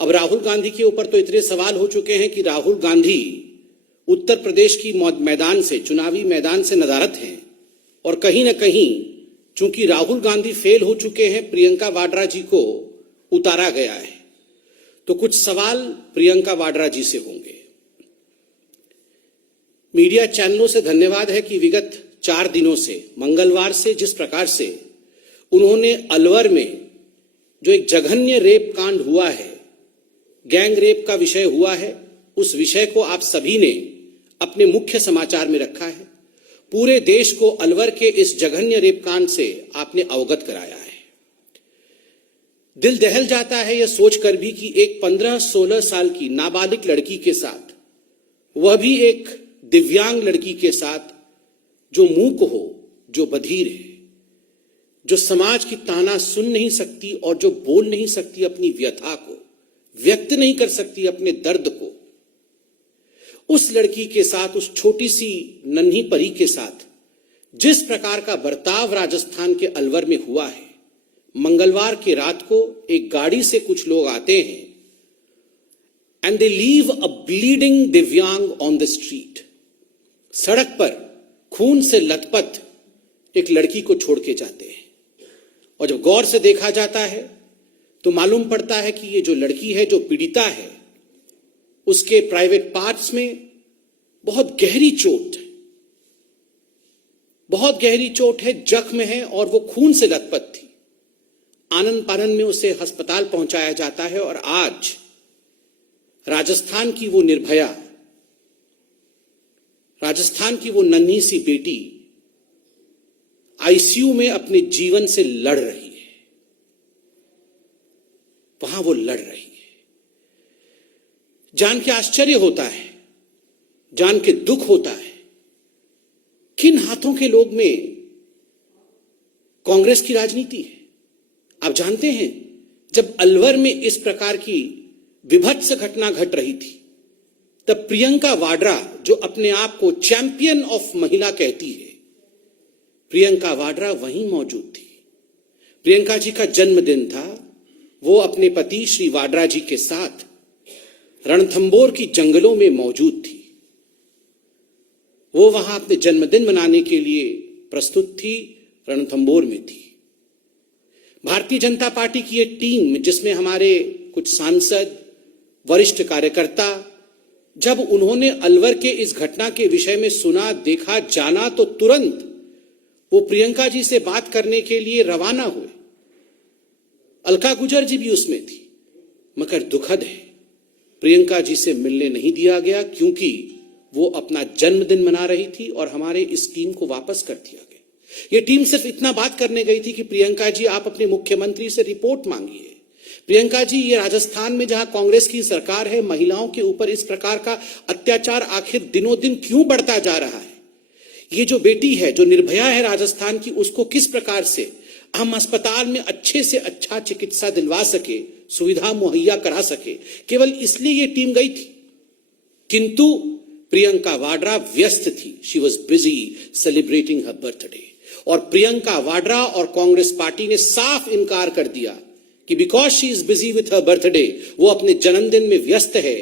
अब राहुल गांधी के ऊपर तो इतने सवाल हो चुके हैं कि राहुल गांधी उत्तर प्रदेश की मैदान से, चुनावी मैदान से नदारद हैं और कहीं ना कहीं चूंकि राहुल गांधी फेल हो चुके हैं, प्रियंका वाड्रा जी को उतारा गया है, तो कुछ सवाल प्रियंका वाड्रा जी से होंगे। मीडिया चैनलों से धन्यवाद है कि विगत 4 दिनों से, मंगलवार से जिस प्रकार से उन्होंने अलवर में जो एक जघन्य रेप कांड हुआ है, गैंग रेप का विषय हुआ है, उस विषय को आप सभी ने अपने मुख्य समाचार में रखा है। पूरे देश को अलवर के इस जघन्य रेप कांड से आपने अवगत कराया है। दिल दहल जाता है यह सोचकर भी कि एक 15-16 साल की नाबालिग लड़की के साथ, वह भी एक दिव्यांग लड़की के साथ, जो मूक हो, जो बधिर है, जो समाज की ताना सुन नहीं सकती और जो बोल नहीं सकती, अपनी व्यथा को व्यक्त नहीं कर सकती, अपने दर्द को, उस लड़की के साथ, उस छोटी सी नन्ही परी के साथ जिस प्रकार का बर्ताव राजस्थान के अलवर में हुआ है। मंगलवार की रात को एक गाड़ी से कुछ लोग आते हैं and they leave a bleeding दिव्यांग ऑन द स्ट्रीट। सड़क पर खून से लथपथ एक लड़की को छोड़ के जाते हैं और जब गौर से देखा जाता है तो मालूम पड़ता है कि ये जो लड़की है, जो पीड़िता है, उसके प्राइवेट पार्ट्स में बहुत गहरी चोट है, बहुत गहरी चोट है, जख्म है और वो खून से लथपथ थी। आनंद फानन में उसे अस्पताल पहुंचाया जाता है और आज राजस्थान की वो निर्भया, राजस्थान की वो नन्ही सी बेटी आईसीयू में अपने जीवन से लड़ रही है। वहां वो लड़ रही है। जान के आश्चर्य होता है, जान के दुख होता है, किन हाथों के लोग में कांग्रेस की राजनीति है। आप जानते हैं, जब अलवर में इस प्रकार की विभत्स घटना घट रही थी, तब प्रियंका वाड्रा, जो अपने आप को चैंपियन ऑफ महिला कहती है, प्रियंका वाड्रा वहीं मौजूद थी। प्रियंका जी का जन्मदिन था। वो अपने पति श्री वाड्रा जी के साथ रणथंबोर की जंगलों में मौजूद थी। वो वहां अपने जन्मदिन मनाने के लिए प्रस्तुत थी, रणथंबोर में थी। भारतीय जनता पार्टी की एक टीम, जिसमें हमारे कुछ सांसद, वरिष्ठ कार्यकर्ता, जब उन्होंने अलवर के इस घटना के विषय में सुना, देखा, जाना, तो तुरंत वो प्रियंका जी से बात करने के लिए रवाना हुए। अलका गुजर जी भी उसमें थी, मगर दुखद है, प्रियंका जी से मिलने नहीं दिया गया, क्योंकि वो अपना जन्मदिन मना रही थी और हमारे इस टीम को वापस कर दिया गया। ये टीम सिर्फ इतना बात करने गई थी कि प्रियंका जी, आप अपने मुख्यमंत्री से रिपोर्ट मांगिए। प्रियंका जी, ये राजस्थान में जहां कांग्रेस की सरकार है, महिलाओं के ऊपर इस प्रकार का अत्याचार आखिर दिनों दिन क्यों बढ़ता जा रहा है? ये जो बेटी है, जो निर्भया है राजस्थान की, उसको किस प्रकार से हम अस्पताल में अच्छे से अच्छा चिकित्सा दिलवा सके, सुविधा मुहैया करा सके, केवल इसलिए ये टीम गई थी। किंतु प्रियंका वाड्रा व्यस्त थी। She was busy celebrating her birthday. और प्रियंका वाड्रा और कांग्रेस पार्टी ने साफ इनकार कर दिया कि because she is busy with her birthday, वो अपने जन्मदिन में व्यस्त है,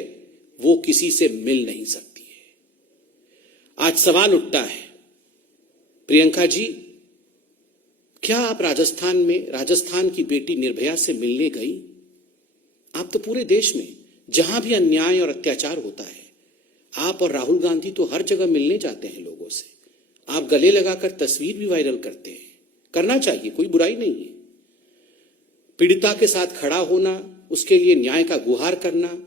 वो किसी से मिल नहीं सकती है। आज सवाल उठता है, प्रियंका जी, क्या आप राजस्थान में, राजस्थान की बेटी निर्भया से मिलने गई? आप तो पूरे देश में जहां भी अन्याय और अत्याचार होता है, आप और राहुल गांधी तो हर जगह मिलने जाते हैं लोगों से। आप गले लगाकर तस्वीर भी वायरल करते हैं। करना चाहिए, कोई बुराई नहीं है। पीड़िता के साथ खड़ा होना, उसके लिए न्याय का गुहार करना,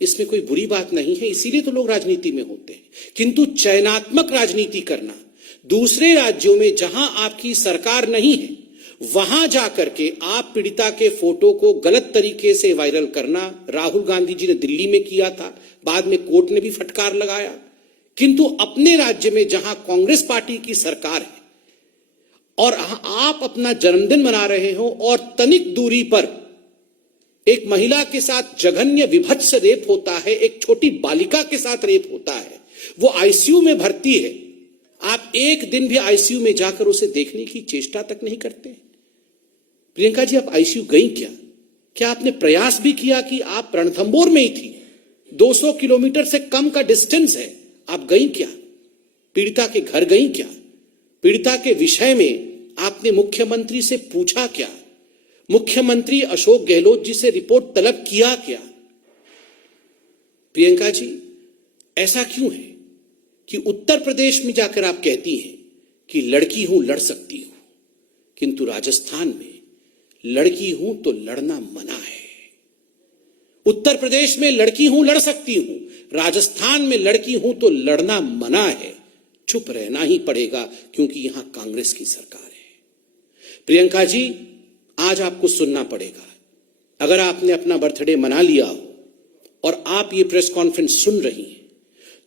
इसमें कोई बुरी बात नहीं है, इसीलिए तो लोग राजनीति में होते हैं। किंतु चयनात्मक राजनीति करना, दूसरे राज्यों में जहां आपकी सरकार नहीं है, वहां जाकर के आप पीड़िता के फोटो को गलत तरीके से वायरल करना, राहुल गांधी जी ने दिल्ली में किया था, बाद में कोर्ट ने भी फटकार लगाया। किंतु अपने राज्य में जहां कांग्रेस पार्टी की सरकार है और आप अपना जन्मदिन मना रहे हो और तनिक दूरी पर एक महिला के साथ जघन्य विभत्स रेप होता है, एक छोटी बालिका के साथ रेप होता है, वो आईसीयू में भर्ती है, आप एक दिन भी आईसीयू में जाकर उसे देखने की चेष्टा तक नहीं करते। प्रियंका जी, आप आईसीयू गई क्या? क्या आपने प्रयास भी किया कि आप रणथंभौर में ही थी, 200 किलोमीटर से कम का डिस्टेंस है, आप गई क्या? पीड़िता के घर गई क्या? पीड़िता के विषय में आपने मुख्यमंत्री से पूछा क्या? मुख्यमंत्री अशोक गहलोत जी से रिपोर्ट तलब किया क्या? प्रियंका जी, ऐसा क्यों है कि उत्तर प्रदेश में जाकर आप कहती हैं कि लड़की हूं लड़ सकती हूं, किंतु राजस्थान में लड़की हूं तो लड़ना मना है। उत्तर प्रदेश में लड़की हूं लड़ सकती हूं, राजस्थान में लड़की हूं तो लड़ना मना है। चुप रहना ही पड़ेगा क्योंकि यहां कांग्रेस की सरकार है। प्रियंका जी, आज आपको सुनना पड़ेगा। अगर आपने अपना बर्थडे मना लिया हो और आप ये प्रेस कॉन्फ्रेंस सुन रही हैं,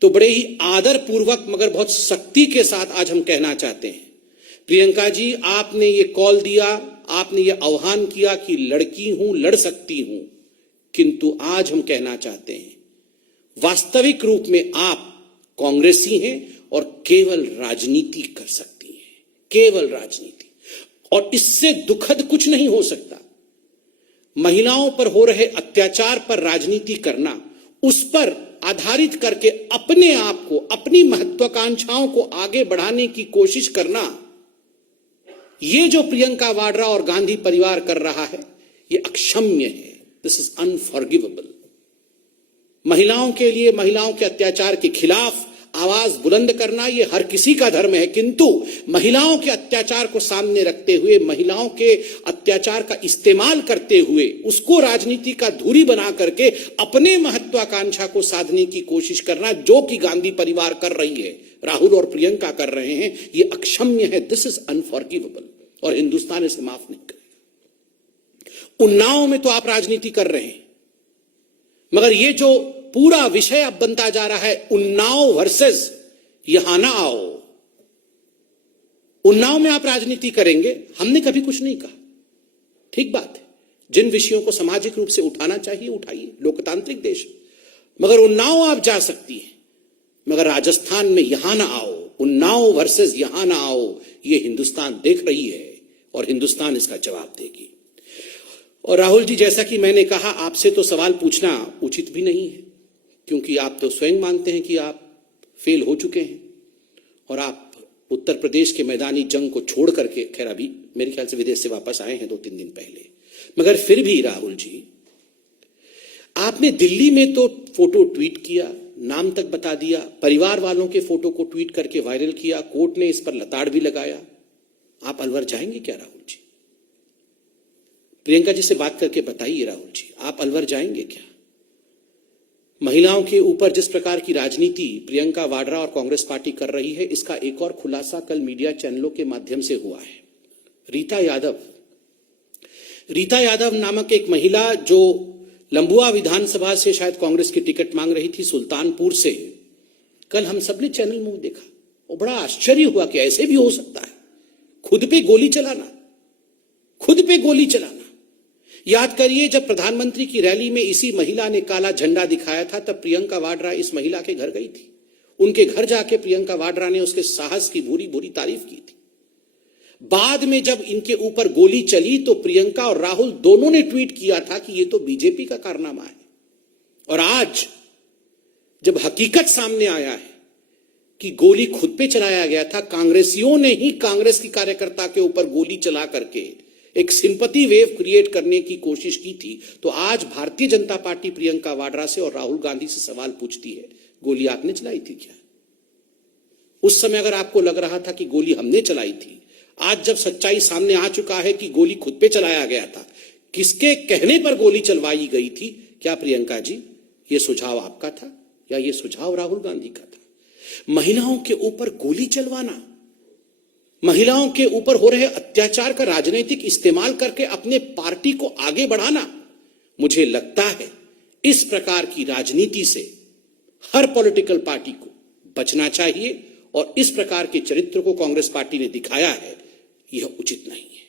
तो बड़े ही आदर पूर्वक मगर बहुत सख्ती के साथ आज हम कहना चाहते हैं, प्रियंका जी, आपने ये कॉल दिया, आपने ये आह्वान किया कि लड़की हूं लड़ सकती हूं, किंतु आज हम कहना चाहते हैं वास्तविक रूप में आप कांग्रेसी हैं और केवल राजनीति कर सकती हैं, केवल राजनीति। और इससे दुखद कुछ नहीं हो सकता। महिलाओं पर हो रहे अत्याचार पर राजनीति करना, उस पर आधारित करके अपने आप को, अपनी महत्वाकांक्षाओं को आगे बढ़ाने की कोशिश करना, ये जो प्रियंका वाड्रा और गांधी परिवार कर रहा है, ये अक्षम्य है। This is unforgivable. महिलाओं के लिए, महिलाओं के अत्याचार के खिलाफ आवाज बुलंद करना ये हर किसी का धर्म है, किंतु महिलाओं के अत्याचार को सामने रखते हुए, महिलाओं के अत्याचार का इस्तेमाल करते हुए, उसको राजनीति का धुरी बना करके अपने महत्वाकांक्षा को साधने की कोशिश करना, जो कि गांधी परिवार कर रही है, राहुल और प्रियंका कर रहे हैं, ये अक्षम्य है। दिस इज अनफॉरगिवेबल और हिंदुस्तान इसे माफ नहीं करेगा। उन्नाव में तो आप राजनीति कर रहे हैं, मगर ये जो पूरा विषय अब बनता जा रहा है, उन्नाव वर्सेस यहां ना आओ, उन्नाव में आप राजनीति करेंगे, हमने कभी कुछ नहीं कहा। ठीक बात है, जिन विषयों को सामाजिक रूप से उठाना चाहिए उठाइए, लोकतांत्रिक देश। मगर उन्नाव आप जा सकती हैं, मगर राजस्थान में यहां ना आओ। उन्नाव वर्सेस यहां ना आओ, ये हिंदुस्तान देख रही है और हिंदुस्तान इसका जवाब देगी। और राहुल जी, जैसा कि मैंने कहा, आपसे तो सवाल पूछना उचित भी नहीं है, क्योंकि आप तो स्वयं मानते हैं कि आप फेल हो चुके हैं और आप उत्तर प्रदेश के मैदानी जंग को छोड़ करके, खैर अभी मेरे ख्याल से विदेश से वापस आए हैं 2-3 दिन पहले, मगर फिर भी राहुल जी, आपने दिल्ली में तो फोटो ट्वीट किया, नाम तक बता दिया, परिवार वालों के फोटो को ट्वीट करके वायरल किया, कोर्ट ने इस पर लताड़ भी लगाया। आप अलवर जाएंगे क्या राहुल जी? प्रियंका जी से बात करके बताइए राहुल जी, आप अलवर जाएंगे क्या? महिलाओं के ऊपर जिस प्रकार की राजनीति प्रियंका वाड्रा और कांग्रेस पार्टी कर रही है, इसका एक और खुलासा कल मीडिया चैनलों के माध्यम से हुआ है। रीता यादव नामक एक महिला, जो लंबुआ विधानसभा से शायद कांग्रेस की टिकट मांग रही थी, सुल्तानपुर से, कल हम सब ने चैनल में देखा और बड़ा आश्चर्य हुआ कि ऐसे भी हो सकता है। खुद पे गोली चलाना, खुद पे गोली चलाना। याद करिए, जब प्रधानमंत्री की रैली में इसी महिला ने काला झंडा दिखाया था, तब प्रियंका वाड्रा इस महिला के घर गई थी। उनके घर जाके प्रियंका वाड्रा ने उसके साहस की भूरी भूरी तारीफ की थी। बाद में जब इनके ऊपर गोली चली तो प्रियंका और राहुल दोनों ने ट्वीट किया था कि ये तो बीजेपी का कारनामा है। और आज जब हकीकत सामने आया है कि गोली खुद पे चलाया गया था, कांग्रेसियों ने ही कांग्रेस की कार्यकर्ता के ऊपर गोली चला करके एक सिंपैथी वेव क्रिएट करने की कोशिश की थी, तो आज भारतीय जनता पार्टी प्रियंका वाड्रा से और राहुल गांधी से सवाल पूछती है, गोली आपने चलाई थी क्या? उस समय अगर आपको लग रहा था कि गोली हमने चलाई थी, आज जब सच्चाई सामने आ चुका है कि गोली खुद पे चलाया गया था, किसके कहने पर गोली चलवाई गई थी, क्या प्रियंका जी ये सुझाव आपका था या ये सुझाव राहुल गांधी का था? महिलाओं के ऊपर गोली चलवाना, महिलाओं के ऊपर हो रहे अत्याचार का राजनीतिक इस्तेमाल करके अपने पार्टी को आगे बढ़ाना, मुझे लगता है इस प्रकार की राजनीति से हर पॉलिटिकल पार्टी को बचना चाहिए और इस प्रकार के चरित्र को कांग्रेस पार्टी ने दिखाया है, यह उचित नहीं है।